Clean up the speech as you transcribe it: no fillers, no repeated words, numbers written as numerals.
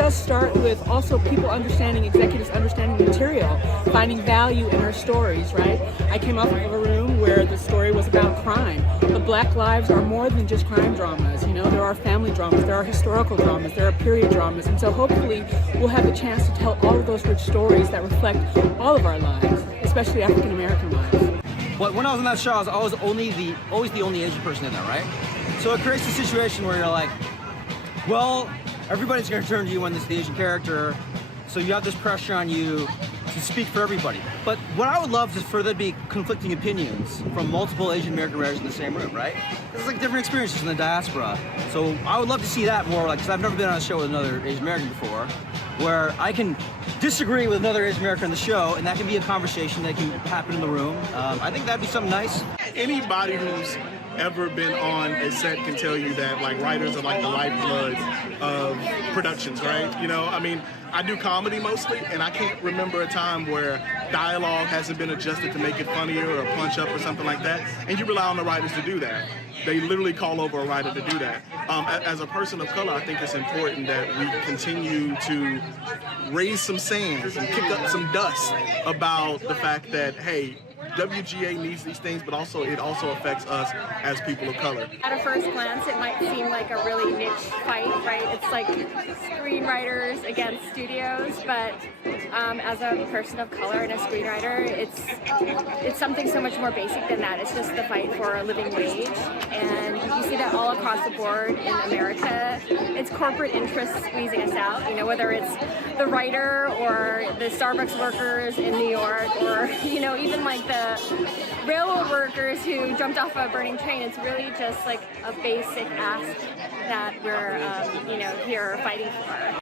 does start with also people understanding, executives understanding the material, finding value in our stories, right? I came off of a room where the story was about crime, but Black lives are more than just crime dramas. You know, there are family dramas, there are historical dramas, there are period dramas, and so hopefully we'll have the chance to tell all of those rich stories that reflect all of our lives, especially African American lives. But when I was on that show, I was always the only Asian person in there, right? So it creates a situation where you're like, well, everybody's going to turn to you when this is the Asian character, so you have this pressure on you to speak for everybody. But what I would love is for there to be conflicting opinions from multiple Asian American writers in the same room, right? It's like different experiences in the diaspora. So I would love to see that more, like, because I've never been on a show with another Asian American before, where I can disagree with another Asian American on the show, and that can be a conversation that can happen in the room. I think that'd be something nice. Anybody who's ever been on a set can tell you that, like, writers are like the lifeblood of productions, right? You know, I mean, I do comedy mostly, and I can't remember a time where dialogue hasn't been adjusted to make it funnier or punch up or something like that, and you rely on the writers to do that. They literally call over a writer to do that. As a person of color, I think it's important that we continue to raise some sands and kick up some dust about the fact that, hey, WGA needs these things, but also it also affects us as people of color. At a first glance, it might seem like a really niche fight, right? It's like screenwriters against studios, but as a person of color and a screenwriter, it's something so much more basic than that. It's just the fight for a living wage, and you see that all across the board in America. It's corporate interests squeezing us out, you know, whether it's the writer or the Starbucks workers in New York, or, you know, even like the railroad workers who jumped off a burning train. It's really just like a basic ask that we're, you know, here fighting for.